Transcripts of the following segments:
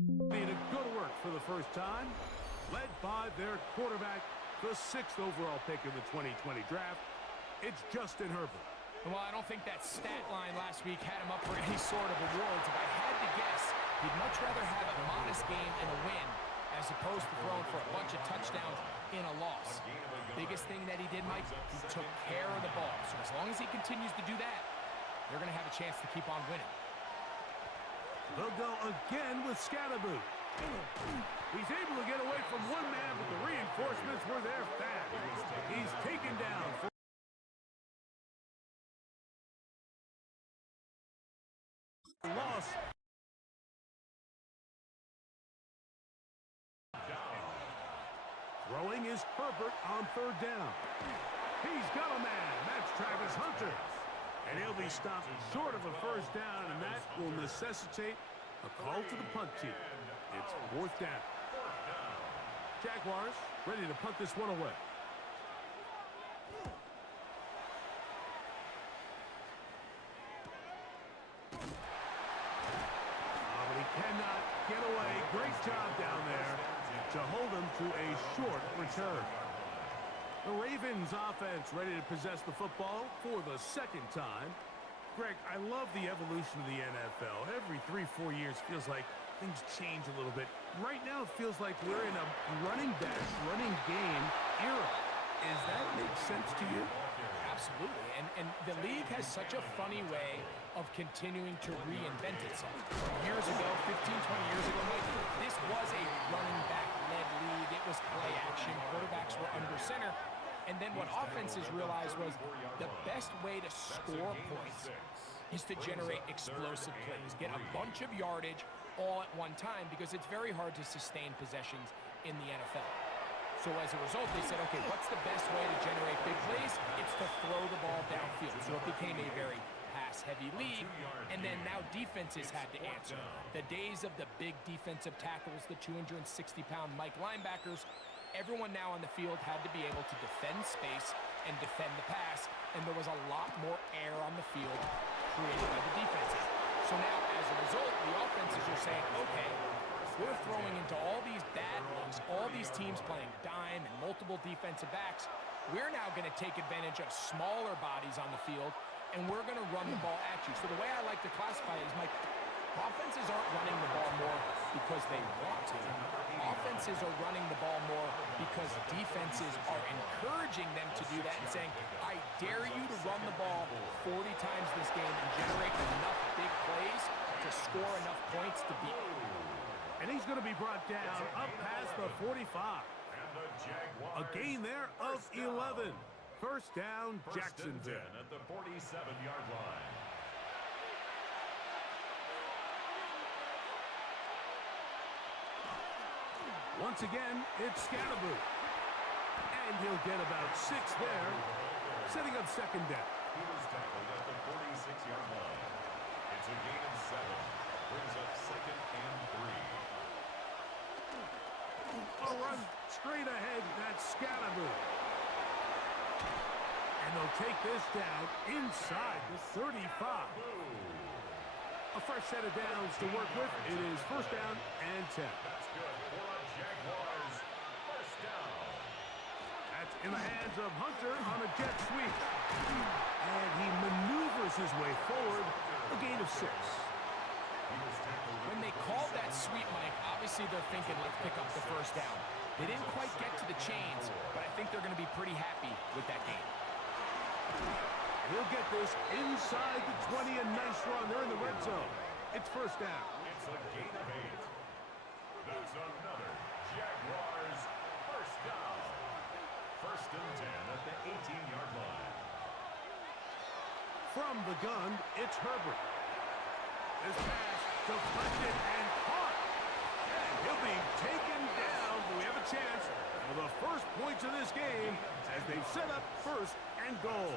Need to go to work for the first time, led by their quarterback, the 6th overall pick in the 2020 draft. It's Justin Herbert. Well, I don't think that stat line last week had him up for any sort of awards. If I had to guess, he'd much rather have a modest game and a win as opposed to throwing for a bunch of touchdowns in a loss. Biggest thing that he did, Mike, he took care of the ball. So as long as he continues to do that, they're going to have a chance to keep on winning. They'll go again with Scatterboo. He's able to get away from one man, but the reinforcements were there fast. He's taken down for loss. Throwing is Herbert on 3rd down. He's got a man. That's Travis Hunter. And he'll be stopped short of a 1st down, and that will necessitate a call to the punt team. It's 4th down. Jaguars ready to punt this one away. But he cannot get away. Great job down there to hold him to a short return. The Ravens offense ready to possess the football for the 2nd time. Greg, I love the evolution of the NFL. Every 3-4 years feels like things change a little bit. Right now it feels like we're in a running back, running game era. Does that make sense to you? Absolutely. And the league has such a funny way of continuing to reinvent itself. Years ago, 15, 20 years ago, Mike, this was a running back-led league. It was play action. Quarterbacks were under center. And then what offenses realized was the best way to score points is to generate explosive plays. Get a bunch of yardage all at one time because it's very hard to sustain possessions in the NFL. So as a result, they said, okay, what's the best way to generate big plays? It's to throw the ball downfield. So it became a very pass-heavy league, and then now defenses had to answer. The days of the big defensive tackles, the 260-pound Mike linebackers, everyone now on the field had to be able to defend space and defend the pass, and there was a lot more air on the field created by the defenses. So now, as a result, the offenses are saying, okay, we're throwing into all these bad looks, all these teams playing dime and multiple defensive backs. We're now going to take advantage of smaller bodies on the field, and we're going to run the ball at you. So the way I like to classify it is, Mike, offenses aren't running the ball more because they want to. Offenses are running the ball more because defenses are encouraging them to do that and saying, I dare you to run the ball 40 times this game and generate enough big plays to score enough points to beat you. And he's going to be brought down up past the 45. A gain there of 11. 1st down, Jacksonville. At the 47-yard line. Once again, it's Scatterboo. And he'll get about 6 there, setting up 2nd down. He was tackled at the 46-yard line. It's a gain of 7. Brings up 2nd and 3. A run straight ahead, that's Scatterboo. And they'll take this down inside the 35. A fresh set of downs to work with. It is 1st down and 10. That's good for a Jaguars 1st down. That's in the hands of Hunter on a jet sweep. And he maneuvers his way forward. A gain of 6. When they called that sweep, Mike, obviously they're thinking, let's pick up the 1st down. They didn't quite get to the chains, but I think they're going to be pretty happy with that game. He'll get this inside the 20, a nice run. They're in the red zone. It's 1st down. It's a gain of 8. That's another Jaguars 1st down. 1st and 10 at the 18-yard line. From the gun, it's Herbert. This pass deflected and caught. And he'll be taken down, but we have a chance for the first points of this game as they set up 1st and goal.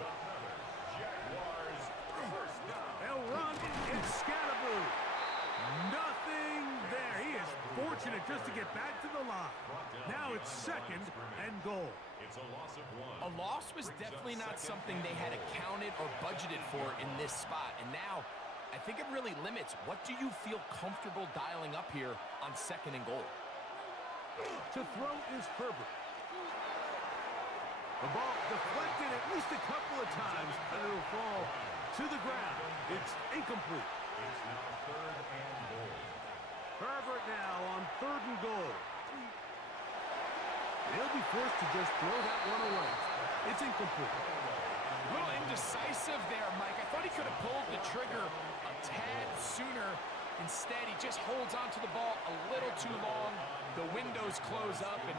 Jaguars 1st down. They'll run. It's Scatterboo. Nothing there. He is fortunate just to get back to the line. Now it's 2nd and goal. It's a loss of 1. A loss was definitely not something they had accounted or budgeted for in this spot. And now, I think it really limits what do you feel comfortable dialing up here on 2nd and goal. To throw is Herbert. The ball deflected at least a couple of times, and it'll fall to the ground. It's incomplete. It's now 3rd and goal. Herbert now on 3rd and goal. He'll be forced to just throw that one away. It's incomplete. A little indecisive there, Mike. I thought he could have pulled the trigger a tad sooner. Instead, he just holds onto the ball a little too long. The windows close up and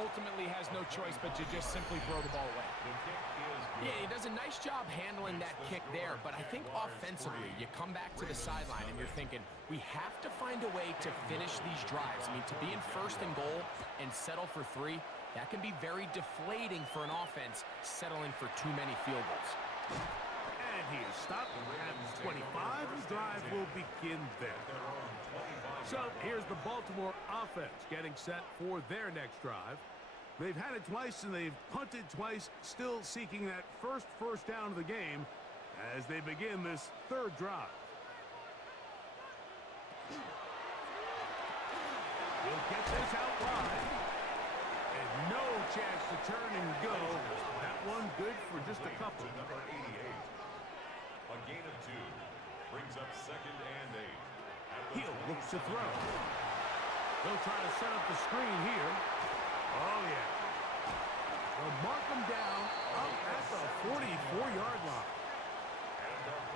ultimately has no choice but to just simply throw the ball away. The kick is good. Yeah, he does a nice job handling that kick there, but I think offensively, you come back to the sideline and you're thinking, we have to find a way to finish these drives. I mean, to be in 1st and goal and settle for 3, that can be very deflating for an offense settling for too many field goals. And he is stopped at 25. The drive will begin there. So here's the Baltimore offense getting set for their next drive. They've had it twice and they've punted twice, still seeking that first down of the game as they begin this 3rd drive. He'll get this out wide. And no chance to turn and go. That one good for just a couple. To number 88. A gain of 2 brings up 2nd and 8. He'll look to throw. They'll try to set up the screen here. Oh, yeah. They'll mark him down up at the 44-yard line.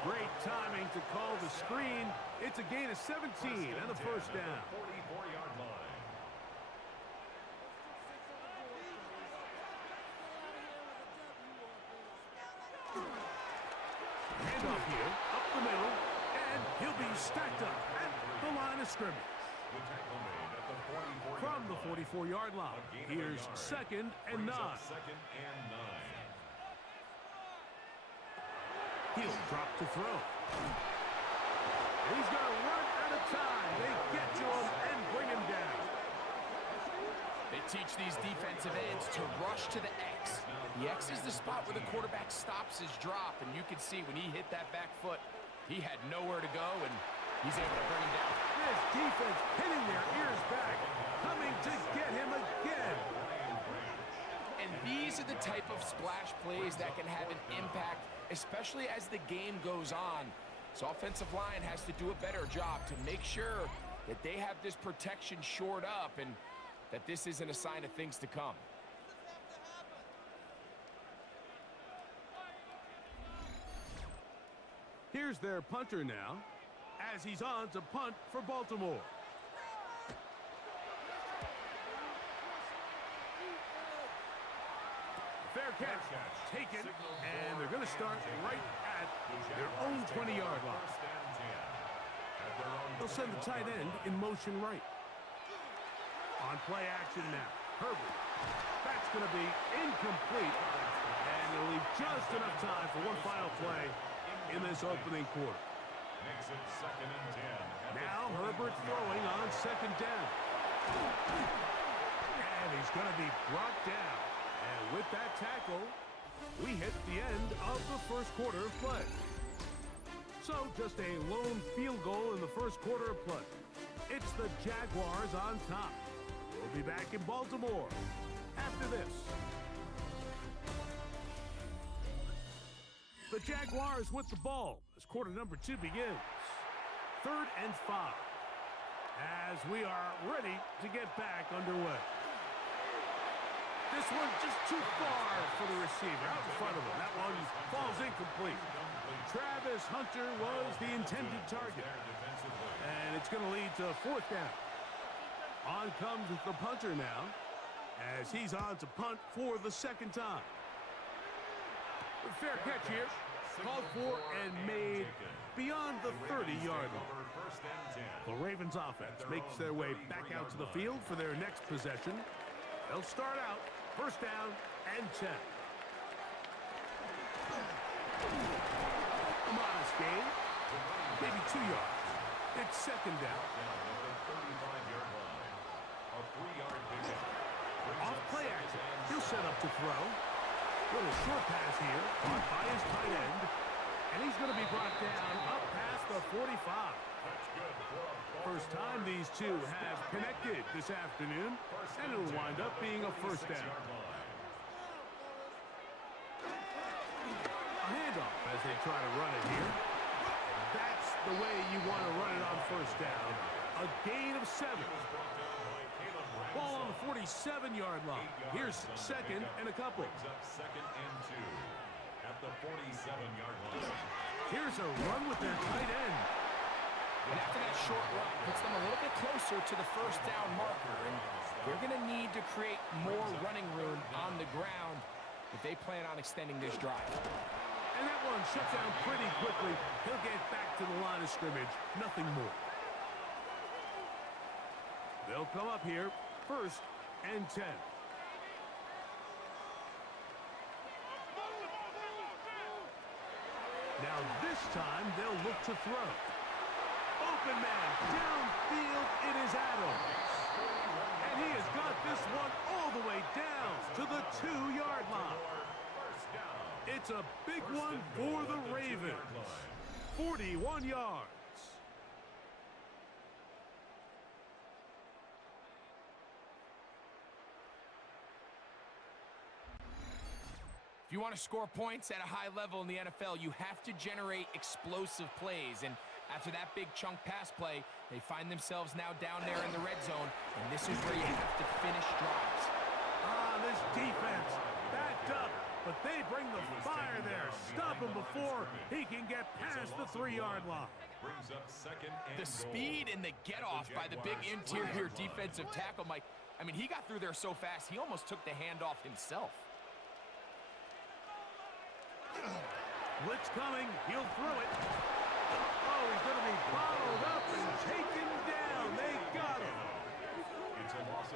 Great timing to call the screen. It's a gain of 17 and a 1st down. 44-yard line. Handoff here, up the middle, and he'll be stacked up at the line of scrimmage. The tackle made at the 44-yard From the line. 44-yard line, here's 2nd and 9. Brings up 2nd and 9. He'll drop to throw. He's going to run out of time. They get to him and bring him down. They teach these defensive ends to rush to the X. The X is the spot where the quarterback stops his drop, and you can see when he hit that back foot, he had nowhere to go, and he's able to bring him down. This defense pinning their ears back, coming to get him again. And these are the type of splash plays that can have an impact, especially as the game goes on. So offensive line has to do a better job to make sure that they have this protection shored up and that this isn't a sign of things to come. Here's their punter now, as he's on to punt for Baltimore. Fair catch, taken, and they're going to start right at their own 20-yard line. They'll send the tight end in motion right. On play action now, Herbert. That's going to be incomplete, and they'll leave just enough time for one final play in this opening quarter. Makes it 2nd and 10. Now Herbert throwing on 2nd down. And he's going to be brought down. And with that tackle, we hit the end of the 1st quarter of play. So just a lone field goal in the 1st quarter of play. It's the Jaguars on top. We'll be back in Baltimore after this. The Jaguars with the ball as quarter number 2 begins. 3rd and 5. As we are ready to get back underway. This one just too far for the receiver. Out in front of him. That one falls incomplete. Travis Hunter was the intended target. And it's going to lead to 4th down. On comes the punter now, as he's on to punt for the 2nd time. Fair catch here, called for and made beyond the 30-yard line. The Ravens offense makes their way back out to the field for their next possession. They'll start out 1st down and 10. A modest gain, maybe 2 yards. It's 2nd down. Off play action. He'll set up to throw. Little short pass here, caught by his tight end. And he's going to be brought down up past the 45. First time these two have connected this afternoon, and it'll wind up being a first down. A handoff as they try to run it here. That's the way you want to run it on first down. A gain of 7. Ball on the 47-yard line. Here's second and a couple. Second and 2 at the 47-yard line. Here's a run with their tight end. And after that short run, puts them a little bit closer to the first down marker. And they're going to need to create more running room on the ground if they plan on extending this drive. And that one shut down pretty quickly. He'll get back to the line of scrimmage. Nothing more. They'll come up here, first and 10. Now this time they'll look to throw. Open man, downfield, it is Adams. And he has got this one all the way down to the 2-yard line. It's a big one for the Ravens. 41 yards. If you want to score points at a high level in the NFL, you have to generate explosive plays. And after that big chunk pass play, they find themselves now down there in the red zone, and this is where you have to finish drives. This defense backed up, but they bring the fire there. Stop him before he can get past the 3-yard line. Brings up second and The speed and the get-off by the big interior defensive tackle, Mike. I mean, he got through there so fast, he almost took the handoff himself. Blitz coming. He'll throw it. Oh, he's going to be bottled up and taken down. They got him.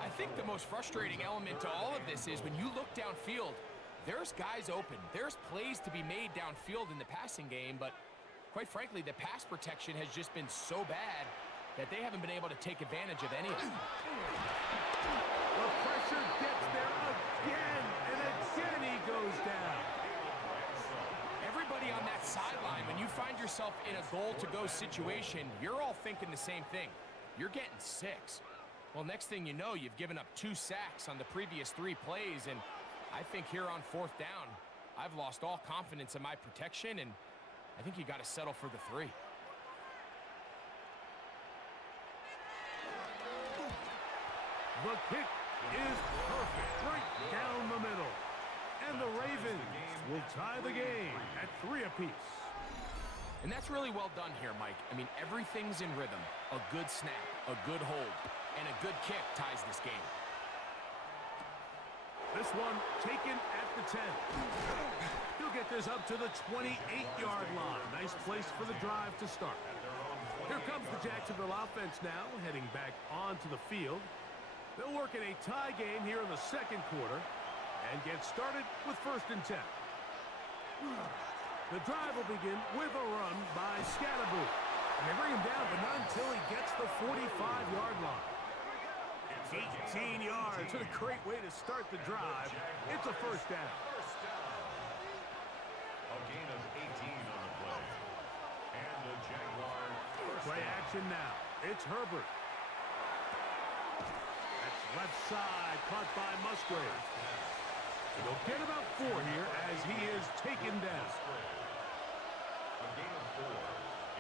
I think the most frustrating element to all of this is when you look downfield, there's guys open. There's plays to be made downfield in the passing game, but quite frankly, the pass protection has just been so bad that they haven't been able to take advantage of any of it. The pressure gets there again, and again he goes down. Everybody on that sideline, when you find yourself in a goal-to-go situation, you're all thinking the same thing. You're getting 6. Well, next thing you know, you've given up 2 sacks on the previous 3 plays, and I think here on 4th down, I've lost all confidence in my protection, and I think you got to settle for the 3. The kick is perfect, right down the middle. And the Ravens will tie the game at 3 apiece. And that's really well done here, Mike. I mean, everything's in rhythm. A good snap, a good hold, and a good kick ties this game. This one taken at the 10. He'll get this up to the 28-yard line. Nice place for the drive to start. Here comes the Jacksonville offense now, heading back onto the field. They'll work in a tie game here in the second quarter and get started with 1st and 10. The drive will begin with a run by Scatterboot. And they bring him down, but not until he gets the 45-yard line. 18 yards. What a great way to start the drive. It's a first down. A gain of 18 on the play. And the Jaguars Play action now. It's Herbert. That's left side, caught by Musgrave. They'll get about 4 here as he is taken down. A gain of 4.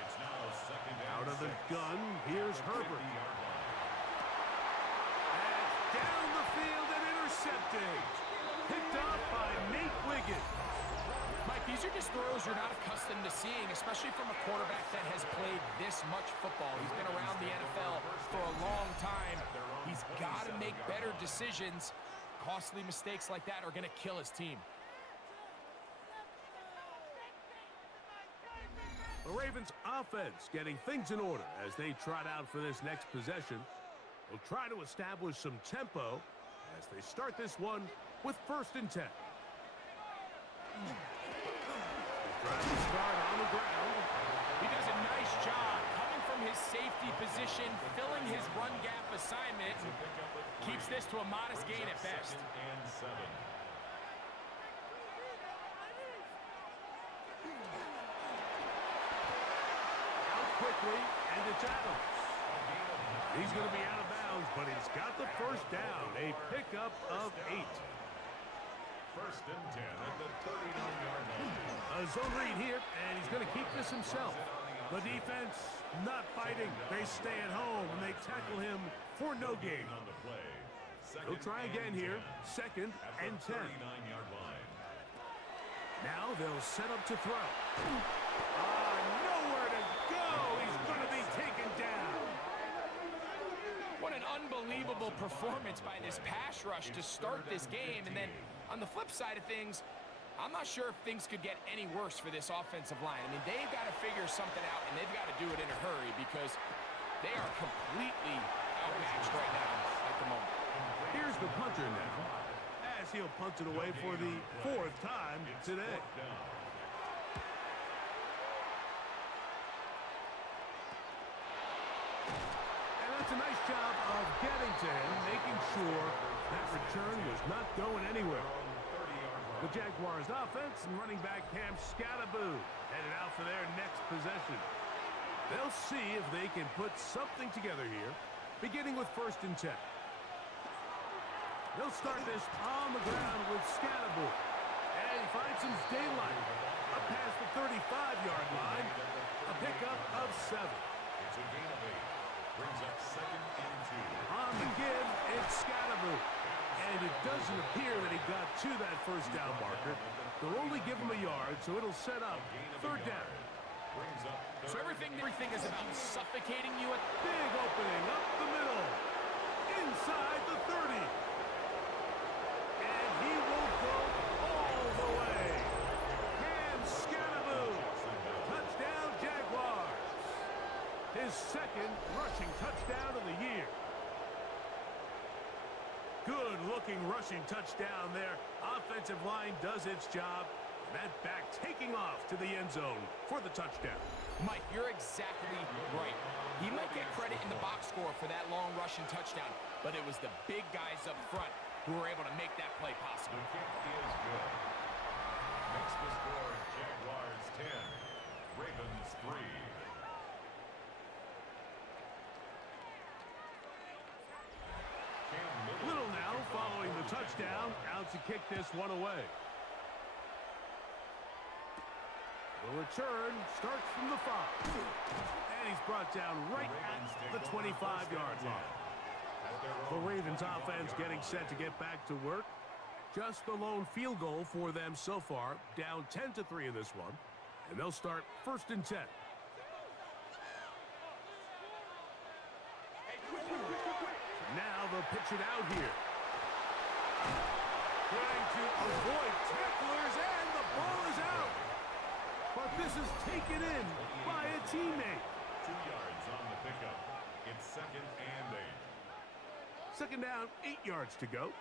It's now second down. Out of the gun, here's Herbert. That's down the field and intercepted. Picked up by Nate Wiggins. Mike, these are just throws you're not accustomed to seeing, especially from a quarterback that has played this much football. He's been around the NFL for a long time. He's got to make better decisions. Costly mistakes like that are going to kill his team. The Ravens offense getting things in order as they trot out for this next possession. They'll try to establish some tempo as they start this one with 1st and 10. Trying to start on the ground. He does a nice job coming from his safety position, filling his run gap assignment, and keeps this to a modest gain at best. And 7. quickly, and it's Adams. He's going to be out of bounds, but he's got the first down. A pickup of 8. First and 10 at the 39-yard line. A zone read here, and he's going to keep this himself. The defense not fighting. They stay at home, and they tackle him for no gain. On the play. He'll try again here. 2nd and 10. 39-yard line. Now they'll set up to throw. Nowhere to go. He's going to be taken down. What an unbelievable performance by this pass rush to start this game. And then on the flip side of things, I'm not sure if things could get any worse for this offensive line. I mean, they've got to figure something out, and they've got to do it in a hurry because they are completely outmatched right now at the moment. Here's the punter now, as he'll punt it away for the 4th time today. And that's a nice job of getting to him, making sure that return was not going anywhere. The Jaguars offense and running back Cam Scattaboo headed out for their next possession. They'll see if they can put something together here, beginning with 1st and 10. They'll start this on the ground with Scattaboo. And he finds some daylight. Up past the 35-yard line. A pickup of 7. It's a gain of 8. Brings up 2nd and 2. On the give, it's Scattaboo. And it doesn't appear that he got to that first down marker. They'll only give him a yard, so it'll set up 3rd down. Brings up So everything is about suffocating you at Big opening up the middle. Inside the 30. And he will go all the way. Cam Scattaboo. Touchdown, Jaguars. His 2nd rushing touchdown of the year. Good-looking rushing touchdown there. Offensive line does its job. That back taking off to the end zone for the touchdown. Mike, you're exactly right. He might get credit in the box score for that long rushing touchdown, but it was the big guys up front who were able to make that play possible. The kick is good. Makes the score Jaguars 10, Ravens 3. Little now following the touchdown, out to kick this one away. The return starts from the 5. And he's brought down right at the 25-yard line. The Ravens offense getting set to get back to work. Just the lone field goal for them so far, down 10-3 in this one. And they'll start 1st and 10. Now they'll pitch it out here. Trying to avoid tacklers, and the ball is out. But this is taken in by a teammate. 2 yards on the pickup. It's 2nd and 8. 2nd down, 8 yards to go.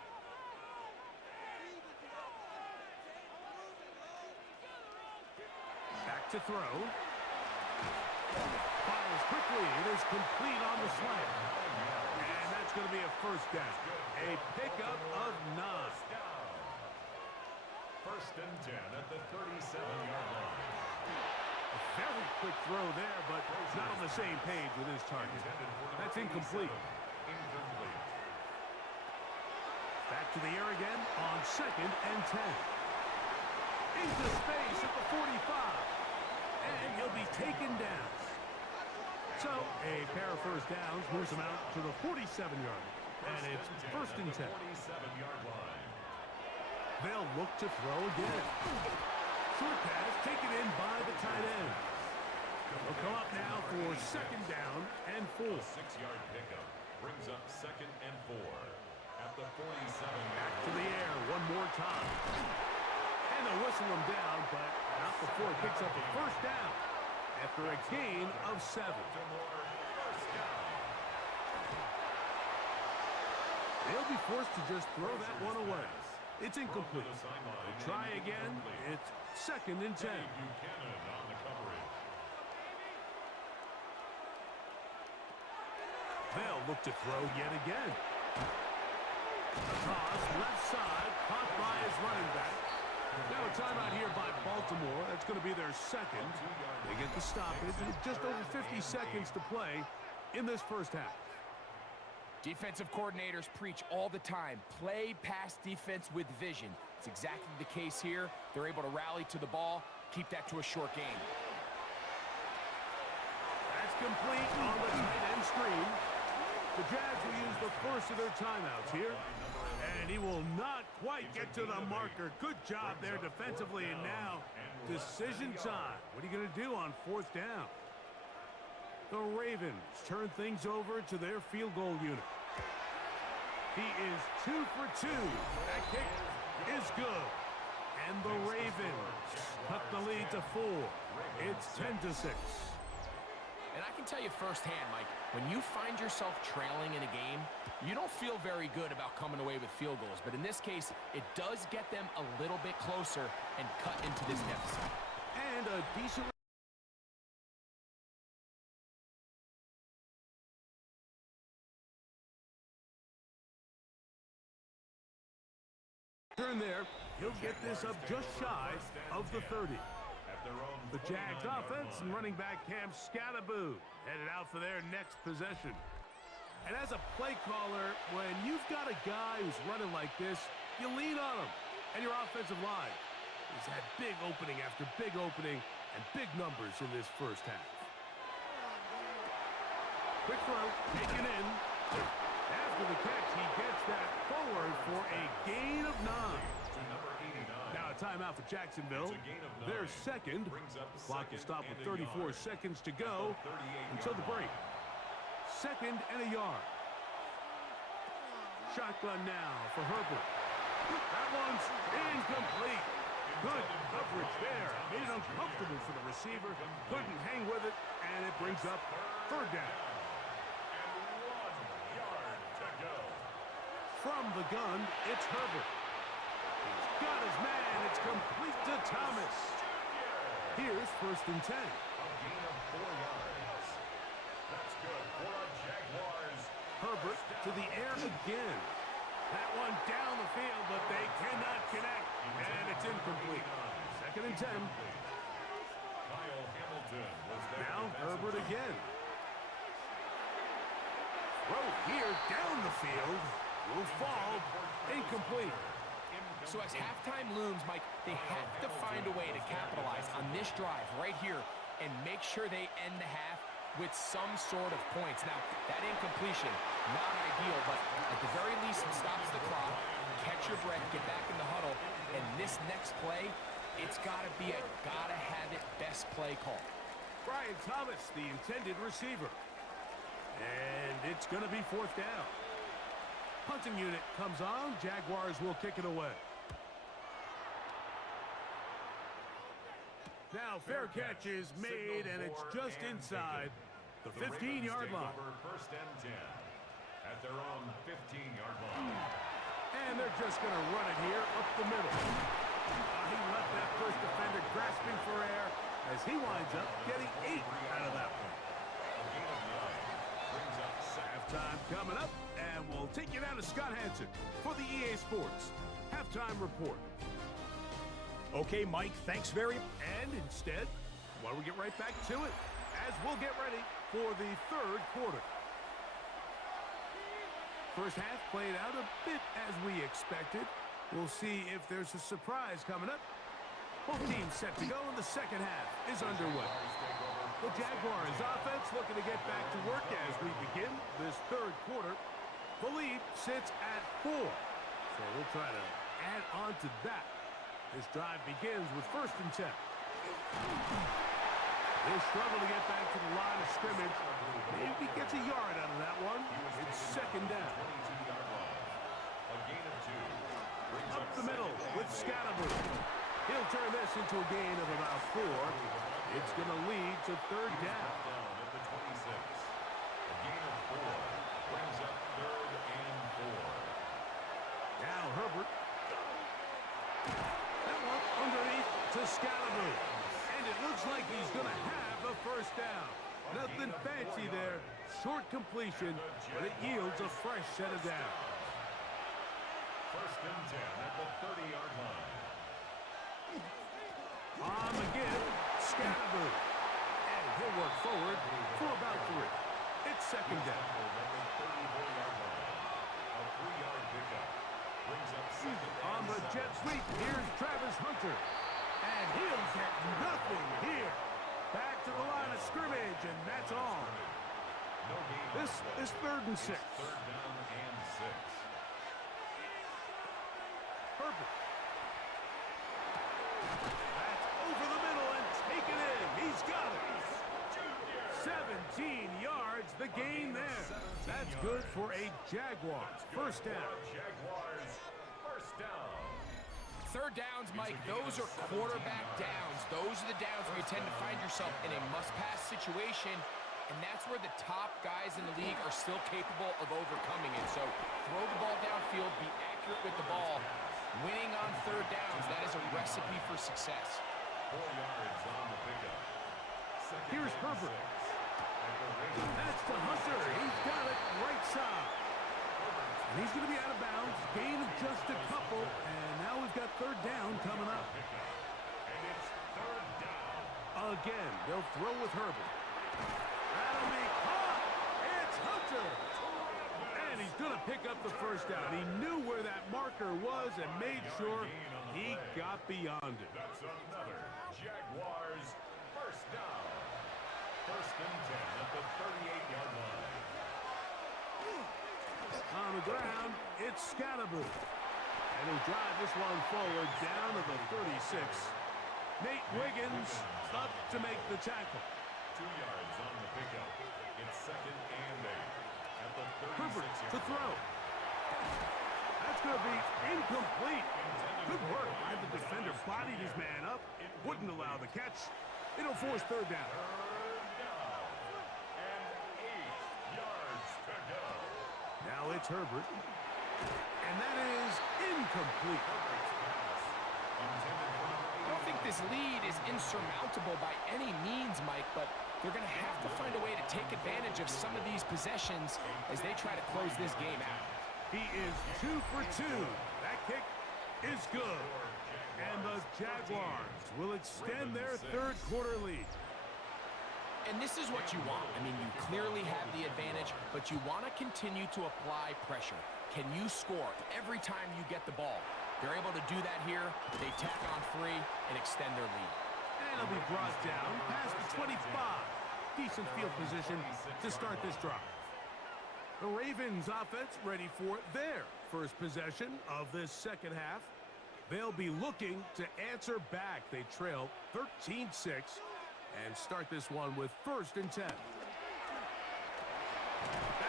Back to throw. Fires quickly. It is complete on the slant. And that's going to be a 1st down. A pickup of 9. 1st and 10 at the 37-yard line. A very quick throw there, but not on the same page with his target. That's incomplete. Incomplete. Back to the air again on 2nd and 10. Into space at the 45. And he'll be taken down. So a pair of 1st downs moves him out to the 47-yard. And it's 1st and 10. 47-yard line. They'll look to throw again. Short pass taken in by the tight end. They'll come up now for 2nd down and 4. 6-yard pickup brings up 2nd and 4 at the 47. Back to the air one more time. And they'll whistle him down, but not before it picks up a 1st down after a gain of 7. They'll be forced to just throw that one away. It's incomplete. They'll try again. It's 2nd and 10. They'll look to throw yet again. A toss left side, caught by his running back. Now a timeout here by Baltimore. That's going to be their second. They get the stoppage with just over 50 seconds to play in this first half. Defensive coordinators preach all the time, play pass defense with vision. It's exactly the case here. They're able to rally to the ball, keep that to a short game. That's complete on the tight end screen. The Jags will use the first of their timeouts here. And he will not quite get to the marker. Good job there defensively. And now, decision time. What are you going to do on fourth down? The Ravens turn things over to their field goal unit. He is 2 for 2. That kick is good. And the Ravens cut the lead to 4. It's 10-6. And I can tell you firsthand, Mike, when you find yourself trailing in a game, you don't feel very good about coming away with field goals. But in this case, it does get them a little bit closer and cut into this deficit. And a decent turn there. He'll get this up just shy of the 30. The Jags offense and running back Cam Scattaboo headed out for their next possession. And as a play caller, when you've got a guy who's running like this, you lean on him. And your offensive line has had big opening after big opening and big numbers in this first half. Quick throw, taken in. After the catch, he gets that forward for a gain of 9. Now a timeout for Jacksonville. Their second. Clock will stop with 34 seconds to go until the break. Second and a yard. Shotgun now for Herbert. That one's incomplete. Good coverage there. Made it uncomfortable for the receiver. Couldn't hang with it, and it brings up third down. From the gun, it's Herbert. He's got his man. It's complete to Thomas. Here's first and 10. A gain of 4 yards. That's good for a Jaguars. Herbert to the air again. That one down the field, but they cannot connect. And it's incomplete. Second and 10. Kyle Hamilton was there. Now Herbert again. Throw here down the field. Will fall. Incomplete. So as halftime looms, Mike, they have to find a way to capitalize on this drive right here and make sure they end the half with some sort of points. Now, that incompletion, not ideal, but at the very least, it stops the clock. Catch your breath, get back in the huddle, and this next play, it's got to be a gotta-have-it best play call. Brian Thomas, the intended receiver. And it's going to be fourth down. Punting unit comes on. Jaguars will kick it away. Now, fair catch is made, and it's just inside the 15-yard line. First and 10 at their own 15-yard line. And they're just going to run it here up the middle. He left that first defender grasping for air as he winds up getting 8 out of that one. Halftime coming up, and we'll take you down to Scott Hansen for the EA Sports Halftime Report. Okay, Mike, thanks very much. And instead, why don't we get right back to it as we'll get ready for the third quarter. First half played out a bit as we expected. We'll see if there's a surprise coming up. Both teams set to go, and the second half is underway. The Jaguars offense looking to get back to work as we begin this third quarter. The lead sits at 4. So we'll try to add on to that. This drive begins with first and 10. They struggle to get back to the line of scrimmage. Maybe gets a yard out of that one. It's second down. Up the middle with Scattaboo. He'll turn this into a gain of about 4. It's going to lead to third down. At the 26. A gain of 4 brings up third and 4. Now Herbert. That one underneath to Scattaboo. And it looks like he's going to have a first down. Nothing fancy there. Short completion, but it yields a fresh set of downs. First and 10 at the 30-yard line. On the give, Scatterboo. And he'll work forward for about 3. It's second down. On the jet sweep, here's Travis Hunter. And he'll get nothing here. Back to the line of scrimmage, and that's all. This is 3rd and 6. Third down and 6. Herbert. That's over the middle and taken in. He's got it. 17 yards, the gain there. That's good for a Jaguars first down. Jaguars first down. Third downs, Mike, those are quarterback downs. Those are the downs where you tend to find yourself in a must-pass situation, and that's where the top guys in the league are still capable of overcoming it. So throw the ball downfield, be accurate with the ball. Winning on third downs, that is a recipe for success. 4 yards on the pickup. Here's Herbert. That's to Hunter. He's got it right side. And he's going to be out of bounds. Gain of just a couple. And now we've got third down coming up. And it's third down. Again, they'll throw with Herbert. That'll be caught. It's Hunter. And he's going to pick up the first down. He knew where that marker was and made sure he got beyond it. That's another Jaguars first down. First and 10 at the 38-yard line. On the ground, it's Scatterboo. And he'll drive this one forward down to the 36. Nate Wiggins up to make the tackle. 2 yards on the pickup. It's second and 8 at the 36-yard Herbert to line. throw. That's going to be incomplete. Good work by the defender. Bodied his man up. Wouldn't allow the catch. It'll force third down. Third down. And 8 yards to go. Now it's Herbert. And that is incomplete. I don't think this lead is insurmountable by any means, Mike, but they're going to have to find a way to take advantage of some of these possessions as they try to close this game out. He is 2 for 2. That kick is good. And the Jaguars will extend their third quarter lead. And this is what you want. I mean, you clearly have the advantage, but you want to continue to apply pressure. Can you score every time you get the ball? They're able to do that here. They tack on 3 and extend their lead. And it'll be brought down past the 25. Decent field position to start this drive. The Ravens offense ready for their first possession of this second half. They'll be looking to answer back. They trail 13-6 and start this one with first and 10. That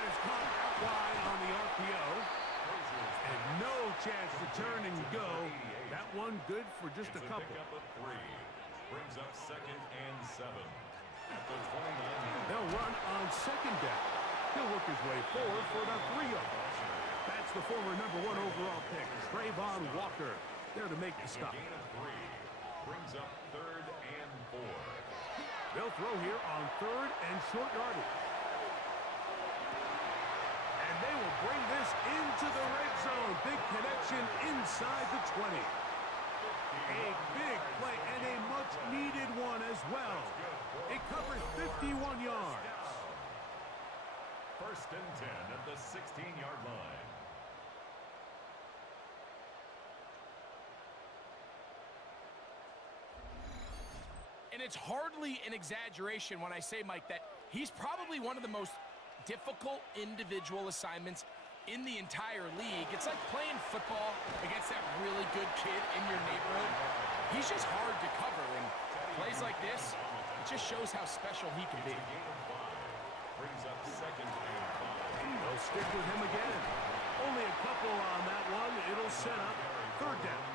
is caught out wide on the RPO. And no chance to turn and go. That one good for just a couple. Pick up a 3. Brings up second and 7 at the 29. They'll run on second down. He'll work his way forward for about 3 yards. That's the former #1 overall pick, Trayvon Walker, there to make the stop. Gain of 3. Brings up third and 4. They'll throw here on third and short yardage. And they will bring this into the red zone. Big connection inside the 20. A big play and a much-needed one as well. It covers 51 yards. First and 10 at the 16-yard line. And it's hardly an exaggeration when I say, Mike, that he's probably one of the most difficult individual assignments in the entire league. It's like playing football against that really good kid in your neighborhood. He's just hard to cover, and plays like this, it just shows how special he can be. Brings up second and 5. They'll stick with him again. Only a couple on that one. It'll set up third down.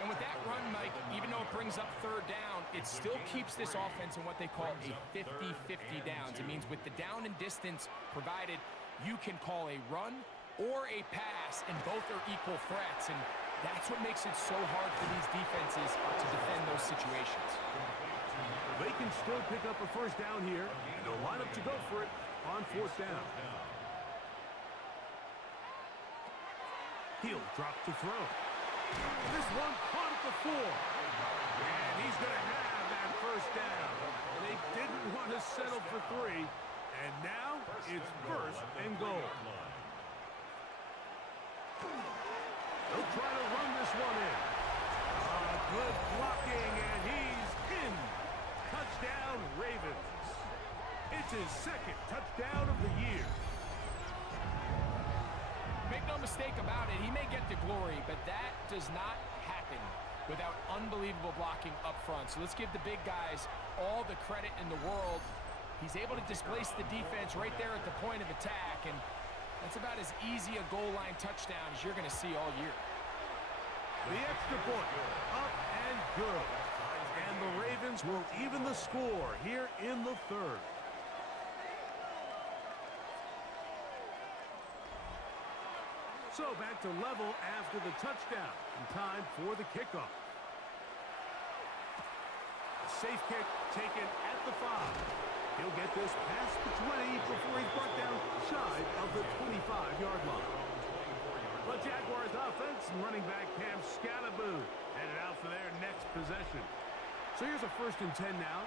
And with that run, Mike, even though it brings up third down, it still keeps this offense in what they call a 50-50 downs. It means with the down and distance provided, you can call a run or a pass, and both are equal threats. And that's what makes it so hard for these defenses to defend those situations. They can still pick up a first down here, and they'll line up to go for it on fourth down. He'll drop to throw. This one caught at the 4. And he's going to have that first down. They didn't want to settle for 3. And now it's first and goal. They'll try to run this one in. Good blocking, and he's in. Touchdown, Ravens. It's his second touchdown of the year. Make no mistake about it, he may get the glory, but that does not happen without unbelievable blocking up front. So let's give the big guys all the credit in the world. He's able to displace the defense right there at the point of attack, and that's about as easy a goal line touchdown as you're going to see all year. The extra point, up and good. And the Ravens will even the score here in the 3rd. So back to level after the touchdown. And time for the kickoff. A safe kick taken at the 5. He'll get this past the 20 before he's brought down shy of the 25-yard line. The Jaguars offense and running back Cam Scattaboo headed out for their next possession. So here's a 1st and 10 now.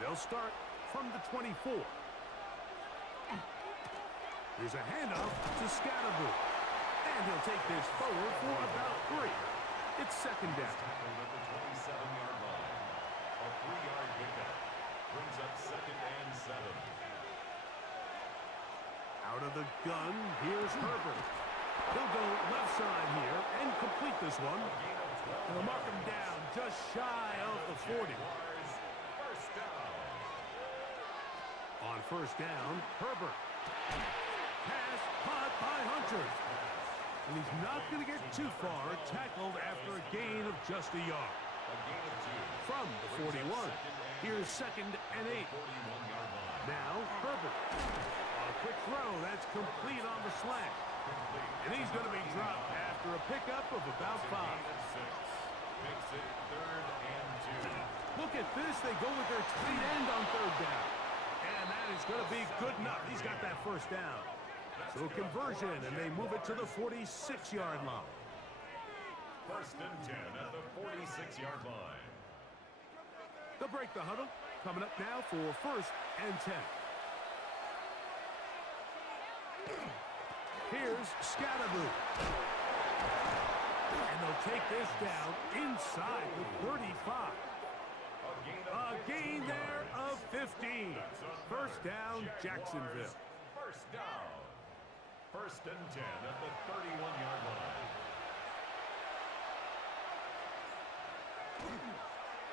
They'll start from the 24. Here's a handoff to Scattaboo. And he'll take this forward for about 3. It's 2nd down. At the 27-yard line. A 3-yard pickup. Brings up 2nd and 7. Out of the gun, here's Herbert. He'll go left side here and complete this one. They'll mark him down just shy of the 40. First down. On 1st down, Herbert. Pass caught by Hunter. And he's not going to get too far, tackled after a gain of just a yard. A gain of 2. From the 41, here's 2nd and 8. 41-yard line. Now, Herbert. A quick throw, that's complete on the slant. And he's going to be dropped after a pickup of about 5. Makes it 3rd and 2. Look at this, they go with their tight end on 3rd down. And that is going to be good enough. He's got that first down. So a conversion, and they move it to the 46-yard line. 1st and 10 at the 46-yard line. They'll break the huddle. Coming up now for 1st and 10. Here's Scattaboo. And they'll take this down inside the 35. A gain there of 15. 1st down, Jacksonville. First down. 1st and 10 at the 31-yard line.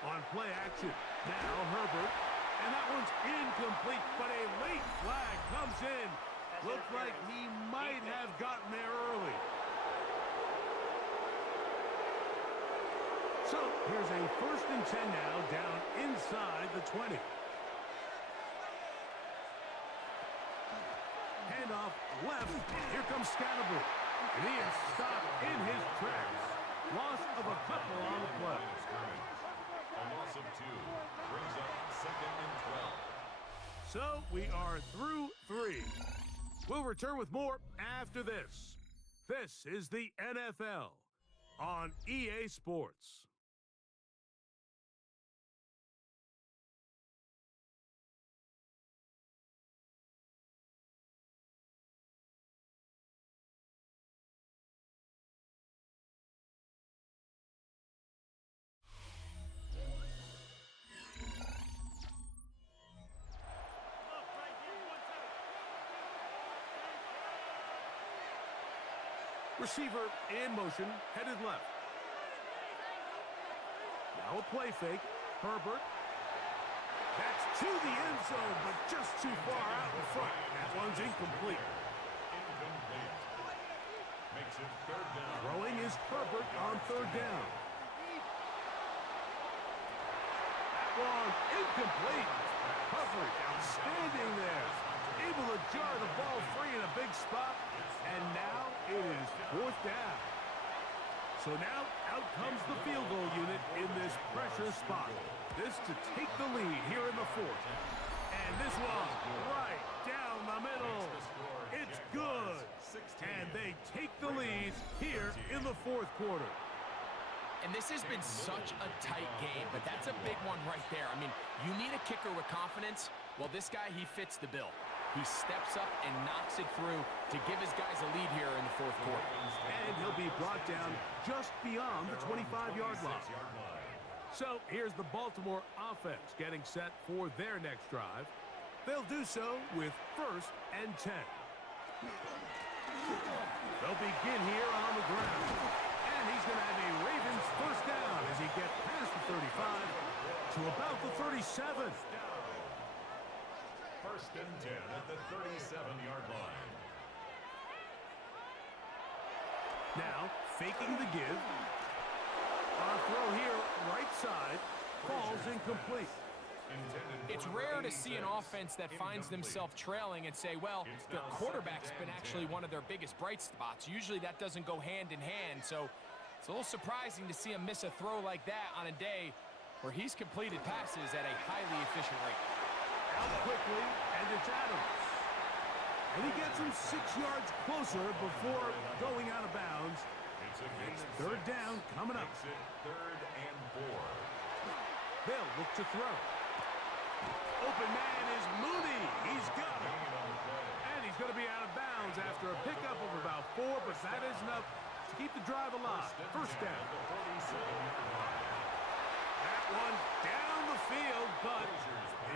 On play action, now Herbert. And that one's incomplete, but a late flag comes in. Looks like he might have gotten there early. So here's a 1st and 10 now, down inside the 20. Handoff left. Here comes Scattaboo. And he is stopped in his tracks. Loss of a couple on the play. A loss of 2 brings up 2nd and 12. So we are through 3. We'll return with more after this. This is the NFL on EA Sports. Receiver in motion, headed left. Now a play fake. Herbert. That's to the end zone, but just too far out in front. That one's incomplete. Incomplete. Makes it 3rd down. Throwing is Herbert on 3rd down. That one incomplete. Coverage outstanding there. Able to jar the ball free in a big spot. And now it is 4th down. So now out comes the field goal unit in this pressure spot. This to take the lead here in the 4th. And this one right down the middle. It's good. And they take the lead here in the 4th quarter. And this has been such a tight game, but that's a big one right there. I mean, you need a kicker with confidence. Well, this guy, he fits the bill. He steps up and knocks it through to give his guys a lead here in the fourth quarter. And he'll be brought down just beyond the 25-yard line. So here's the Baltimore offense getting set for their next drive. They'll do so with 1st and 10. They'll begin here on the ground. And he's going to have a Ravens first down as he gets past the 35 to about the 37. 1st and 10 at the 37-yard line. Now, faking the give. On throw here, right side, falls incomplete. It's rare to see an offense that finds themselves trailing and say, well, their quarterback's been actually one of their biggest bright spots. Usually that doesn't go hand in hand, so it's a little surprising to see him miss a throw like that on a day where he's completed passes at a highly efficient rate. Out quickly, and it's Adams. And he gets him 6 yards closer before going out of bounds. It's 3rd down coming up. 3rd and 4. They'll look to throw. Open man is Mooney. He's got it. And he's going to be out of bounds after a pickup of about 4, but that is enough to keep the drive alive. 1st down. That one down the field, but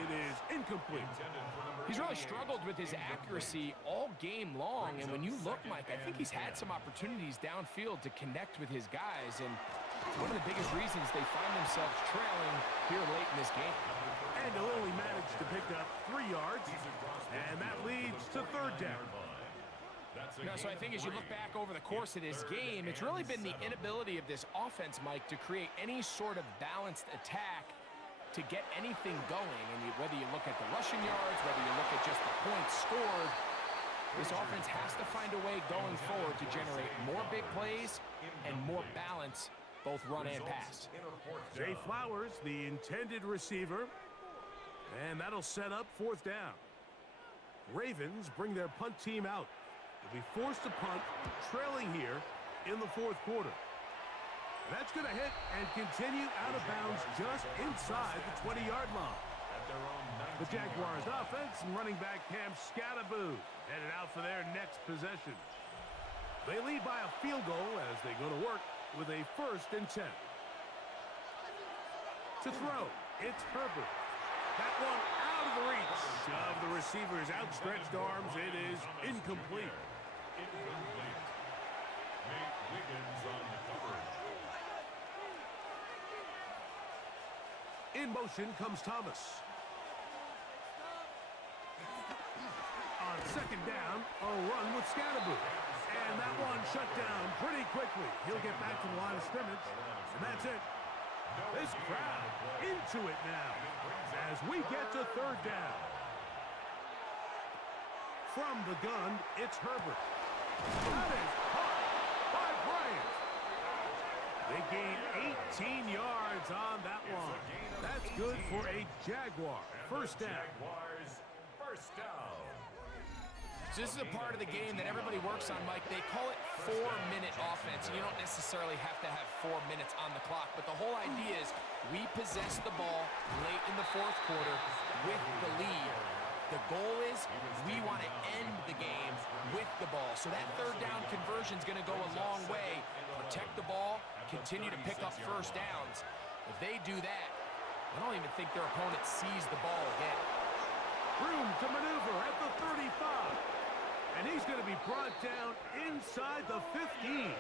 it is incomplete. He's really struggled with his accuracy all game long, and when you look, Mike, I think he's had some opportunities downfield to connect with his guys, and it's one of the biggest reasons they find themselves trailing here late in this game. And he'll only manage to pick up 3 yards, and that leads to 3rd down. You know, so I think as you look back over the course of this game, it's really been the inability of this offense, Mike, to create any sort of balanced attack to get anything going. And whether you look at the rushing yards, whether you look at just the points scored, this offense has to find a way going forward to generate more big plays and more balance, both run and pass. Zay Flowers, the intended receiver, and that'll set up 4th down. Ravens bring their punt team out. They'll be forced to punt, trailing here in the 4th quarter. That's going to hit and continue out of bounds just inside the 20-yard line. The Jaguars offense and running back Cam Scattaboo headed out for their next possession. They lead by a field goal as they go to work with a 1st and 10. To throw, it's Herbert. That one out of the reach of the receiver's outstretched arms. It is incomplete. Incomplete. Nate Wiggins on the coverage. In motion comes Thomas. On 2nd down, a run with Scattaboo. And that one shut down pretty quickly. He'll get back to the line of scrimmage, and that's it. This crowd into it now as we get to 3rd down. From the gun, it's Herbert. That is caught by Bryant. They gain 18 yards on that one. That's good for a Jaguar. 1st down. Jaguars, 1st down. So this is a part of the game that everybody works on, Mike. They call it 4-minute offense. You don't necessarily have to have 4 minutes on the clock, but the whole idea is we possess the ball late in the 4th quarter with the lead. The goal is we want to end the game with the ball. So that 3rd down conversion is going to go a long way. Protect the ball, continue to pick up 1st downs. If they do that, I don't even think their opponent sees the ball again. Room to maneuver at the 35. And he's going to be brought down inside the 15.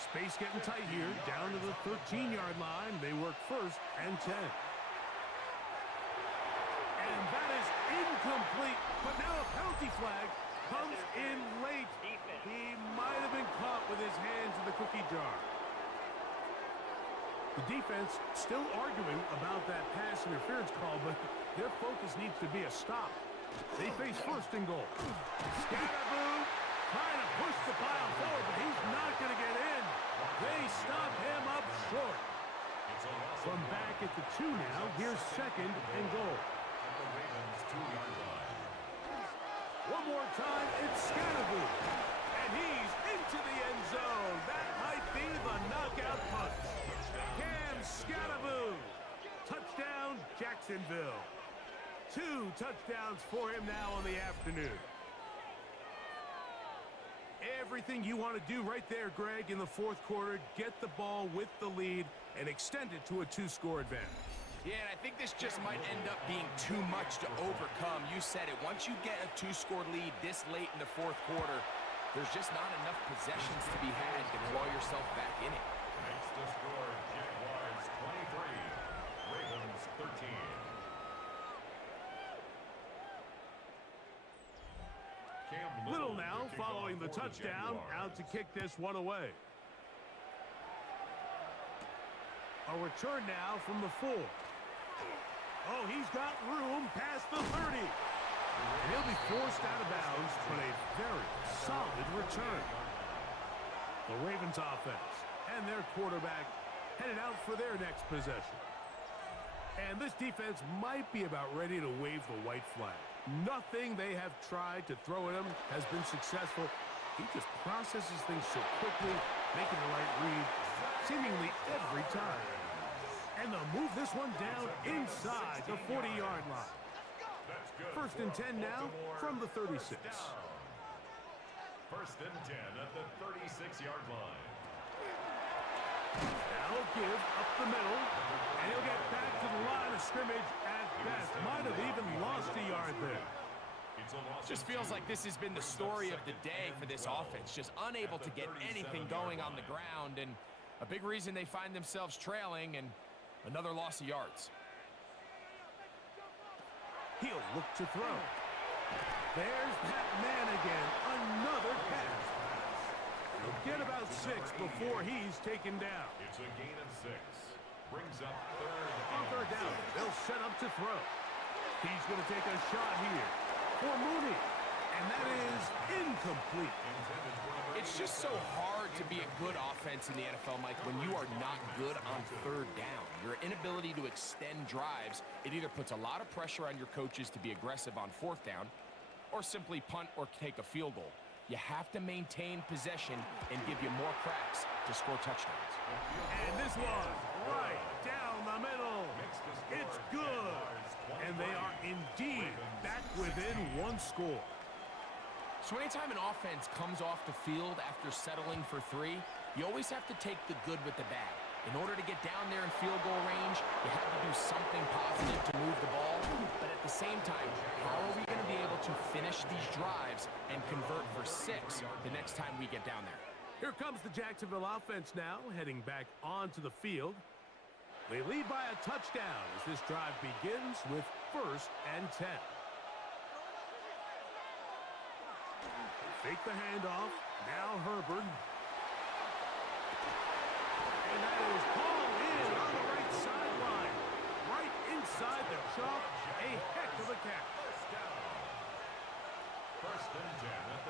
Space getting tight here, down to the 13-yard line. They work 1st and 10. And that is incomplete. But now a penalty flag comes in late. He might have been caught with his hands in the cookie jar. The defense still arguing about that pass interference call, but their focus needs to be a stop. They face 1st and goal. Scattaboo trying to push the pile forward, but he's not going to get in. They stop him up short. From back at the 2 now, here's 2nd and goal. At the Ravens 2-yard line. One more time, it's Scattaboo. And he's into the end zone. That might be the knockout punch. Cam Scattaboo. Touchdown, Jacksonville. 2 touchdowns for him now on the afternoon. Everything you want to do right there, Greg, in the fourth quarter. Get the ball with the lead and extend it to a 2-score advantage. Yeah, and I think this just might end up being too much to overcome. You said it. Once you get a 2-score lead this late in the fourth quarter, there's just not enough possessions to be had to claw yourself back in it. Next to score, Jaguars 23, Ravens 13. Little now following the touchdown, out to kick this one away. A return now from the 4. Oh, he's got room past the 30. And he'll be forced out of bounds, but a very solid return. The Ravens offense and their quarterback headed out for their next possession. And this defense might be about ready to wave the white flag. Nothing they have tried to throw at him has been successful. He just processes things so quickly, making the right read seemingly every time. And they'll move this one down inside the 40-yard line. First and 10 now from the 36. First and 10 at the 36-yard line. Now he'll give up the middle, and he'll get back to the line of scrimmage at best. Might have even lost a yard there. Just feels like this has been the story of the day for this offense. Just unable to get anything going on the ground, and a big reason they find themselves trailing and another loss of yards. He'll look to throw. There's that man again. Another pass. He'll get about 6 before he's taken down. It's a gain of 6. Brings up On third down, they'll set up to throw. He's going to take a shot here for Mooney. And that is incomplete. It's just so hard to be a good offense in the NFL, Mike, when you are not good on third down. Your inability to extend drives, it either puts a lot of pressure on your coaches to be aggressive on fourth down or simply punt or take a field goal. You have to maintain possession and give you more cracks to score touchdowns. And this one, right down the middle. It's good. And they are indeed back within 1 score. So anytime an offense comes off the field after settling for 3, you always have to take the good with the bad. In order to get down there in field goal range, you have to do something positive to move the ball. But at the same time, how are we going to be able to finish these drives and convert for 6 the next time we get down there? Here comes the Jacksonville offense now, heading back onto the field. They lead by a touchdown as this drive begins with first and 10. Fake the handoff. Now Herbert. And that is hauled in on the right sideline. Right inside the chalk. A heck of a catch.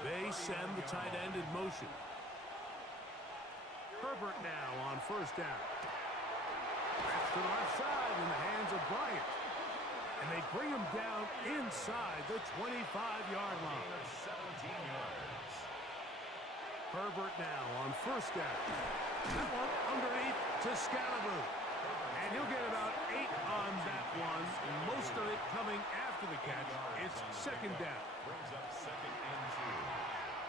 They send the tight end in motion. Herbert now on first down. Pass to the left side in the hands of Bryant. And they bring him down inside the 25-yard line. 17 yards. Herbert now on first down. That one underneath to Scalaboo. And he'll get about 8 on that one. Most of it coming after the catch. It's second down. Brings up second and 2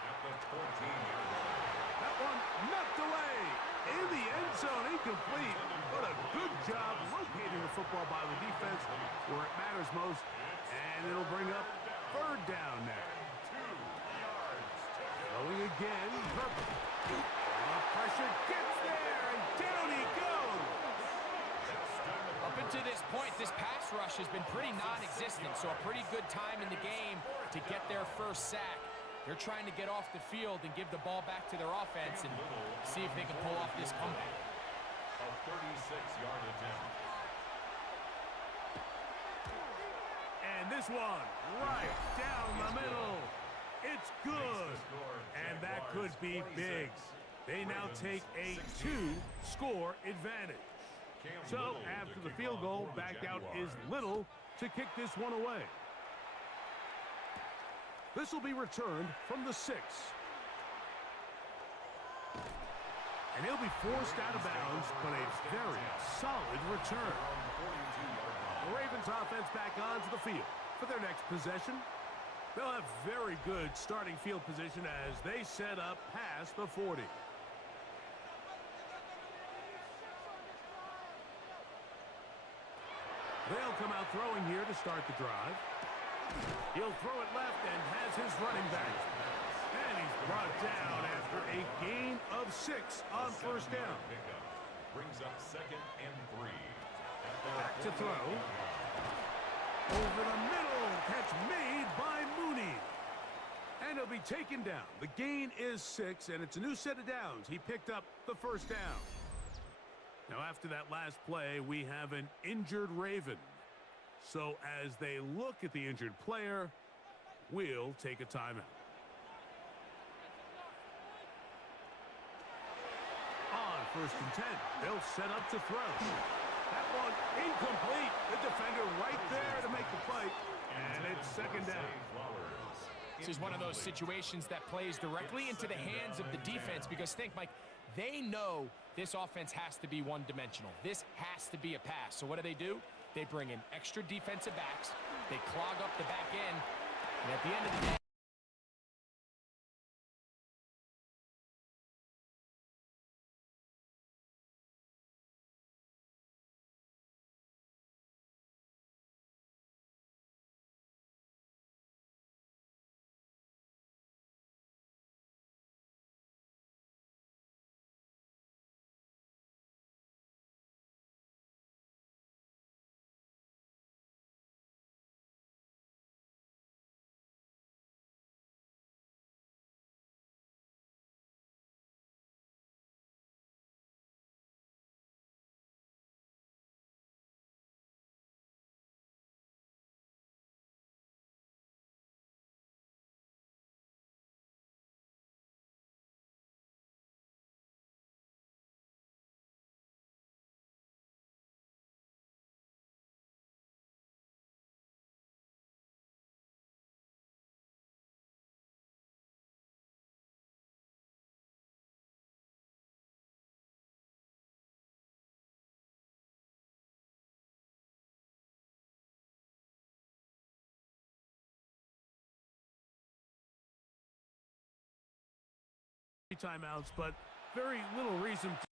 at the 14-yard line. That one knocked away in the end zone, incomplete. But a good job locating the football by the defense where it matters most. And it'll bring up third down now. 2 yards. Going again, Herbert. The pressure gets there, and down he goes. Up until this point, this pass rush has been pretty non-existent, so a pretty good time in the game to get their first sack. They're trying to get off the field and give the ball back to their offense and see if they can pull off this comeback. A 36-yard attempt. And this one, right down the middle. It's good. And that could be big. They now take a 2-score advantage. So after the field goal, back out is Little to kick this one away. This will be returned from the 6. And he'll be forced out of bounds, but a very solid return. The Ravens offense back onto the field for their next possession. They'll have very good starting field position as they set up past the 40. They'll come out throwing here to start the drive. He'll throw it left and has his running back. And he's brought down after a gain of 6 on first down. Brings up 2nd and 3. Back to throw. Over the middle. Catch made by Mooney. And he'll be taken down. The gain is 6, and it's a new set of downs. He picked up the first down. Now, after that last play, we have an injured Raven. So as they look at the injured player, we'll take a timeout. On 1st and 10, they'll set up to throw. That one incomplete. The defender right there to make the play. And it's 2nd down. This is one of those situations that plays directly into the hands of the defense because think, Mike, they know this offense has to be one-dimensional. This has to be a pass. So what do? They bring in extra defensive backs. They clog up the back end. And at the end of the day, timeouts, but very little reason to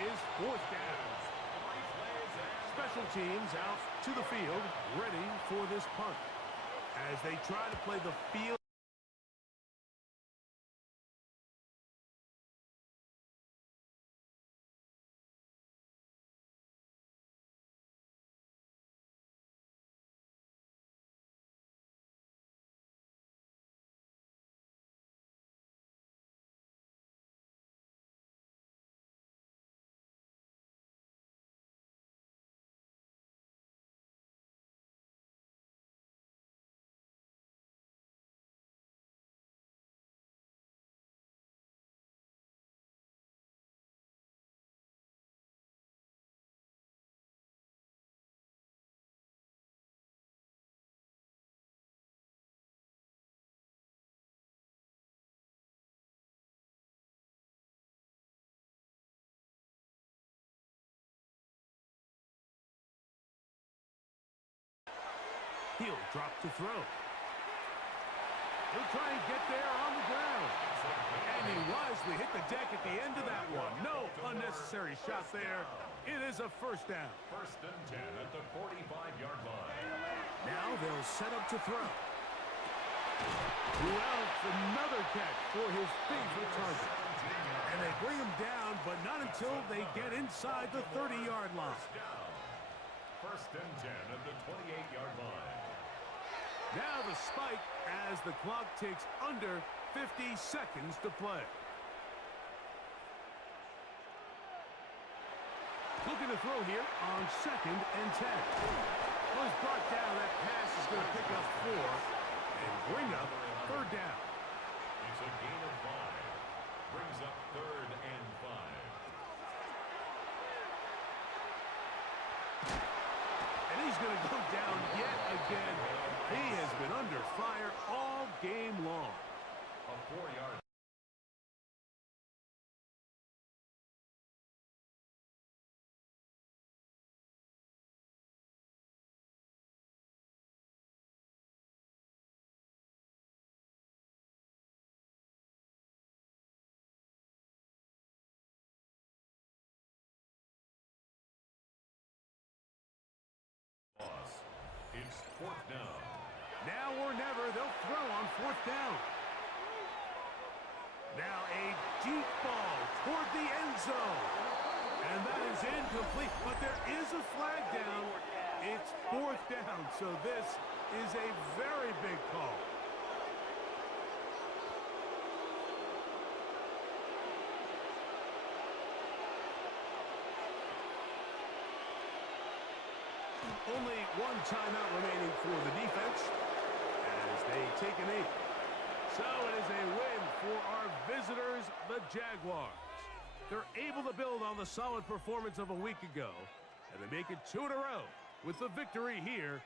is 4th down. Special teams out to the field, ready for this punt. As they try to play the field. He'll drop to throw. He'll try and get there on the ground. And he wisely hit the deck at the end of that one. No unnecessary shot there. It is a first down. First and 10 at the 45-yard line. Now they'll set up to throw. Well, another catch for his favorite target. And they bring him down, but not until they get inside the 30-yard line. First and 10 at the 28-yard line. Now the spike as the clock takes under 50 seconds to play. Looking to throw here on 2nd and 10. Well, he's brought down. That pass is going to pick up 4 and bring up 3rd down. It's a gain of 5. Brings up 3rd and 5. And he's going to go down yet again. He has been under fire all game long. A 4-yard. It's 4th down. Now or never, they'll throw on 4th down. Now a deep ball toward the end zone. And that is incomplete, but there is a flag down. It's 4th down, so this is a very big call. Only one timeout remaining for the defense as they take a knee. So it is a win for our visitors, the Jaguars. They're able to build on the solid performance of a week ago, and they make it 2 in a row with the victory here